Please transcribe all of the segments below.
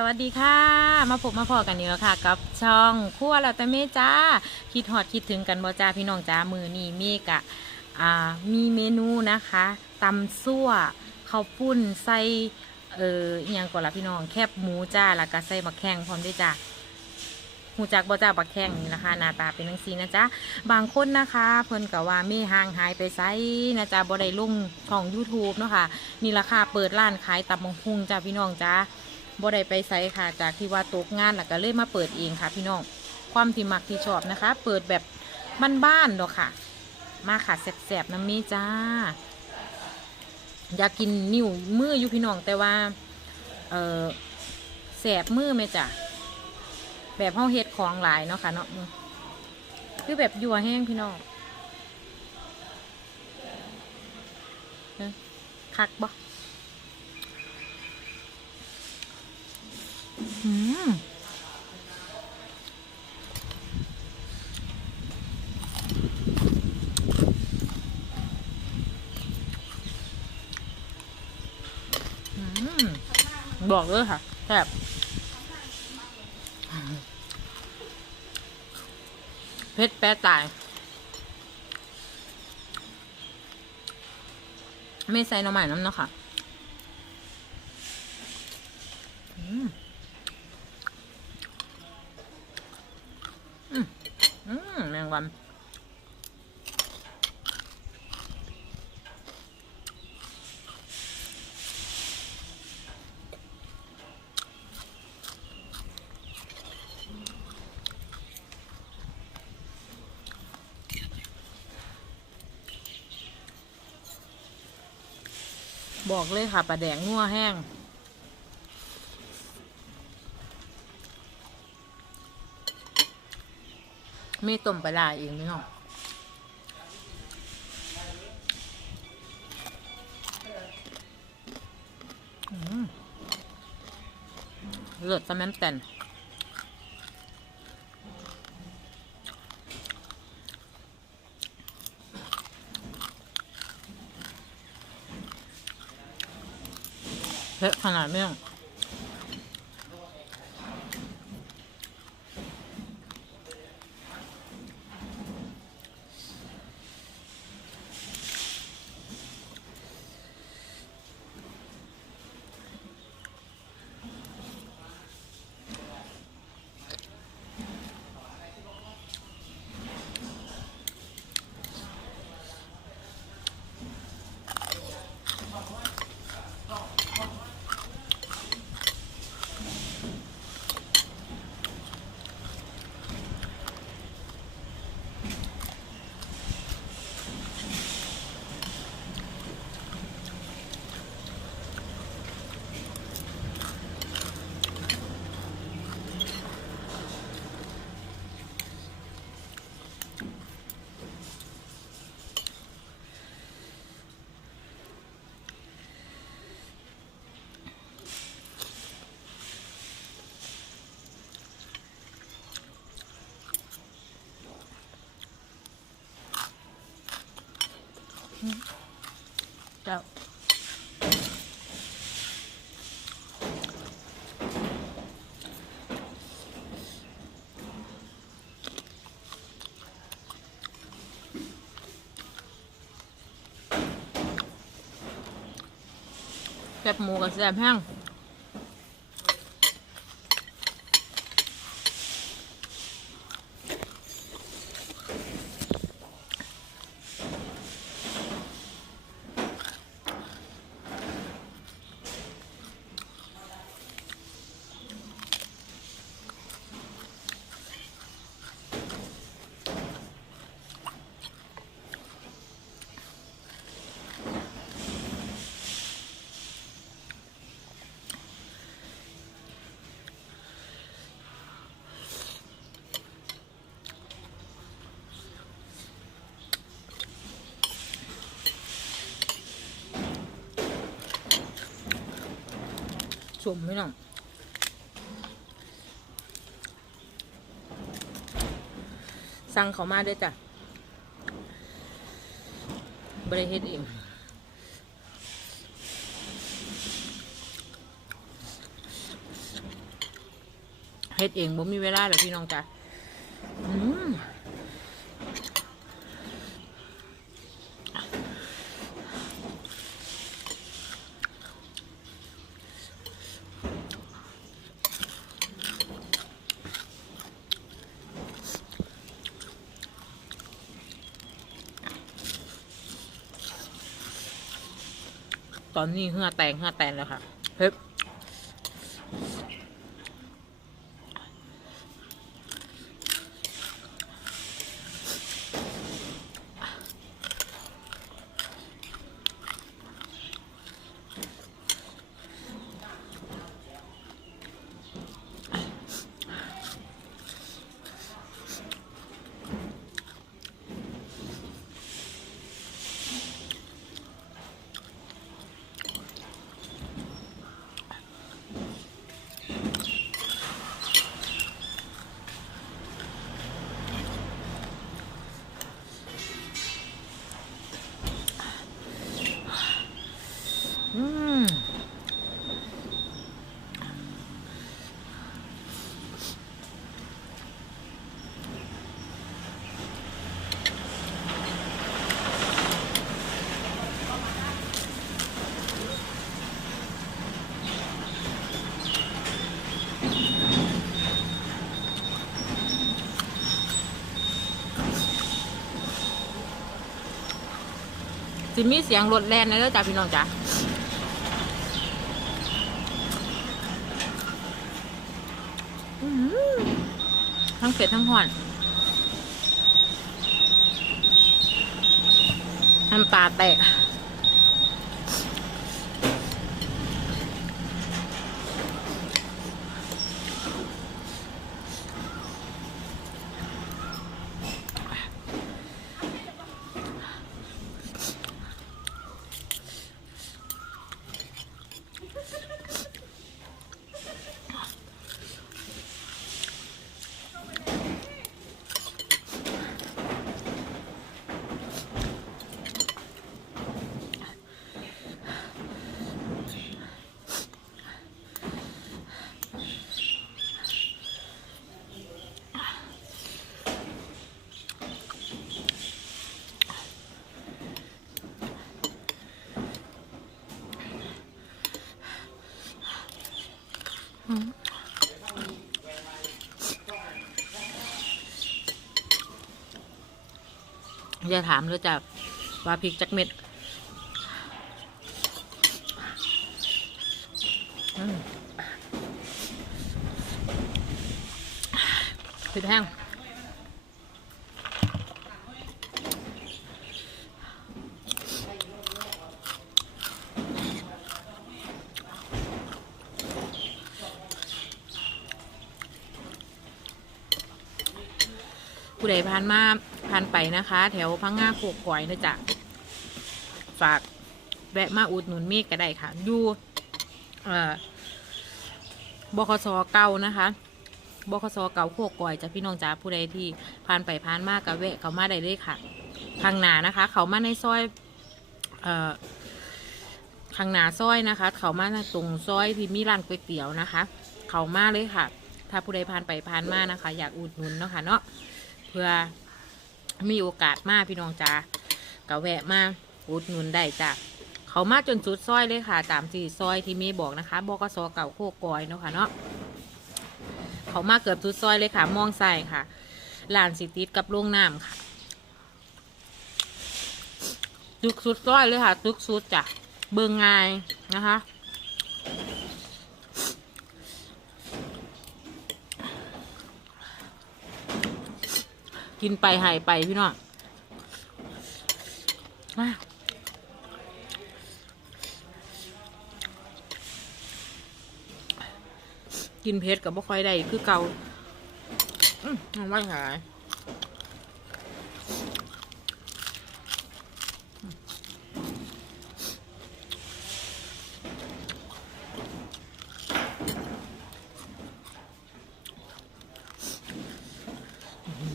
สวัสดีค่ะ มาพบมาพอกันนี่แล้วค่ะ กับช่องครัวแล้วแต่เมจ้าคิดหอดคิดถึงกันบ่จ้าพี่น้องจ้ามือนี่เมกะอ่ามีเมนูนะคะตำซั่วข้าวปุ้นใส่เอ่อยังก่อนละพี่น้องแคบหมูจ้าแล้วก็ใส่มะแข้งพร้อมด้วยจ้าหูจักบ่จ้าบักแข้งนี่นะคะหน้าตาเป็นจังซีนะจ๊ะบางคนนะคะ เพิ่นก็ว่าเมห่างหายไปไสนะจ๊ะบ่ได้ลงช่อง YouTube เนาะค่ะนี่ราคาเปิดร้านขายตับมังคุงจ้าพี่น้องจ้า บ่ได้ไปไสค่ะ จากที่ว่าตกงานแล้วก็เลยมาเปิดเองค่ะ พี่น้อง ความที่มักที่ชอบนะคะ เปิดแบบบ้านๆดอกค่ะ มาค่ะแสบๆน้ำมีจ้า อยากกินนิ้วมืออยู่พี่น้องแต่ว่า เออแสบมือไหมจ้ะแบบเฮาเฮ็ดของหลายเนาะค่ะเนาะอืมคือแบบยัวแห้งพี่น้องคักบ่ อืมอืม บอกเลยค่ะแบบเพชรแปรตาย ไม่ใส่น้ำใหม่น้ำเนาะค่ะอืมอืมแบอกเลยค่ะปลาแดงนัวแห้งมีต้มปลาร้าเองพี่น้องเลือดสะแมนแต่น เผ็ดขนาดไม่ต้อง บหมูกับแซ่บแห้ง มไม่น้องสั่งเขามาด้วยจ้ะบริเฮ็ดเองเฮ็ดเองบ่มีเวลาแล้วพี่น้องจ้ะอืม ตอนนี้เหือแตงเหือแตนแล้วค่ะ สิมีเสียงรถแล่นนะเด้อจ้าพี่น้องจ้าทั้งเผ็ดทั้งห่อนน้ำตาแตก จะถามเลยจ้ะว่าพริกจักเม็ดอืมเผ็ดแห้ง ผู้ใดผ่านมาผ่านไปนะคะ แถวพังงาโขกก่อยนะจ๊ะฝากแวะมาอุดหนุนเมฆก็ได้ค่ะอยู่บคสเก่านะคะบคสเก่าโคกก่อยจะพี่น้องจ้าผู้ใดที่ผ่านไปผ่านมากก็แวะเขามาได้เลยค่ะทางหนานะคะ เขามาในซอยเอ่อข้างหนาซอยนะคะ เขามาตรงซอยที่มีร้านก๋วยเตี๋ยวนะคะ เขามาเลยค่ะ ถ้าผู้ใดผ่านไปผ่านมานะคะ อยากอุดหนุนเนาะค่ะเนาะ เพื่อมีโอกาสมาพี่น้องจ้ากะแวะมาอุดหนุนได้จ้ะเขามาจนสุดซอยเลยค่ะตามสี่ซอยที่เมย์บอกนะคะบกสเก่าโคกอยเนาะค่ะเนาะเขามาเกือบสุดซอยเลยค่ะมองใส่ค่ะลานสิติดกับโรงน้ำค่ะตึกสุดซอยเลยค่ะตึกสุดจ้ะเบิงไงนะคะ กินไปหายไปพี่น้องมากินเพชรกับบ่ค่อยได้คือเก่าอืมมันไม่หาย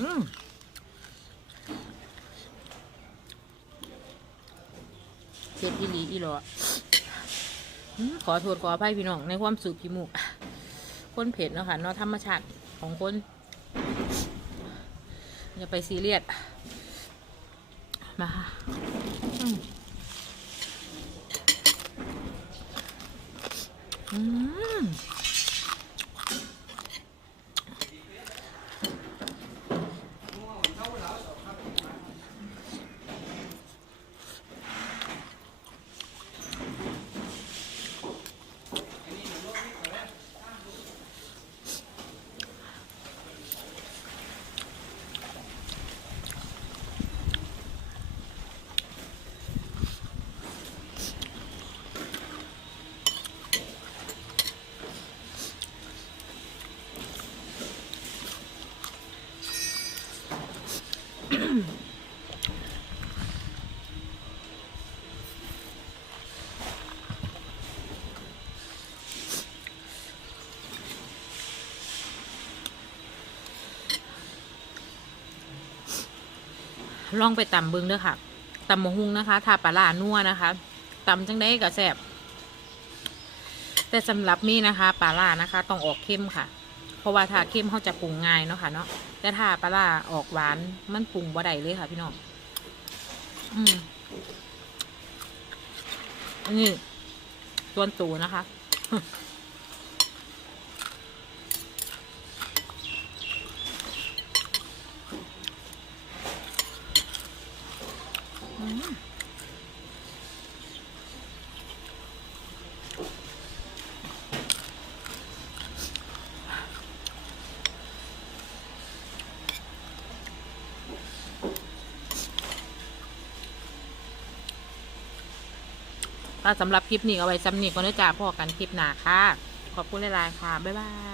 อืม เจ็บอีหลีอีหลอขอโทษขออภัยพี่น้องในความสูบพิมุกคนเผ็ดเนาะค่ะเนาะธรรมชาติของคน อย่าไปซีเรียสมา ลองไปตำเบึงเด้อค่ะตำมะฮุงนะคะทาปลาร้านัวนะคะตำจังได้ก็แซ่บแต่สำหรับมีนะคะปลาร้านะคะ ต้องออกเข้มค่ะ เพราะว่าถ้าเข้มเขาจะปรุงง่ายเนาะค่ะเนาะแต่ถ้าปลาร้าออกหวานมันปรุงบ่ได้เลยค่ะ พี่น้องอืมอันนี้ตัวนตูนะคะ สำหรับคลิปนี้เอาไว้จำนี้ก่อนเด้อจ้าพอกันคลิปหน้าค่ะ ขอบคุณหลายๆค่ะ บ๊ายบาย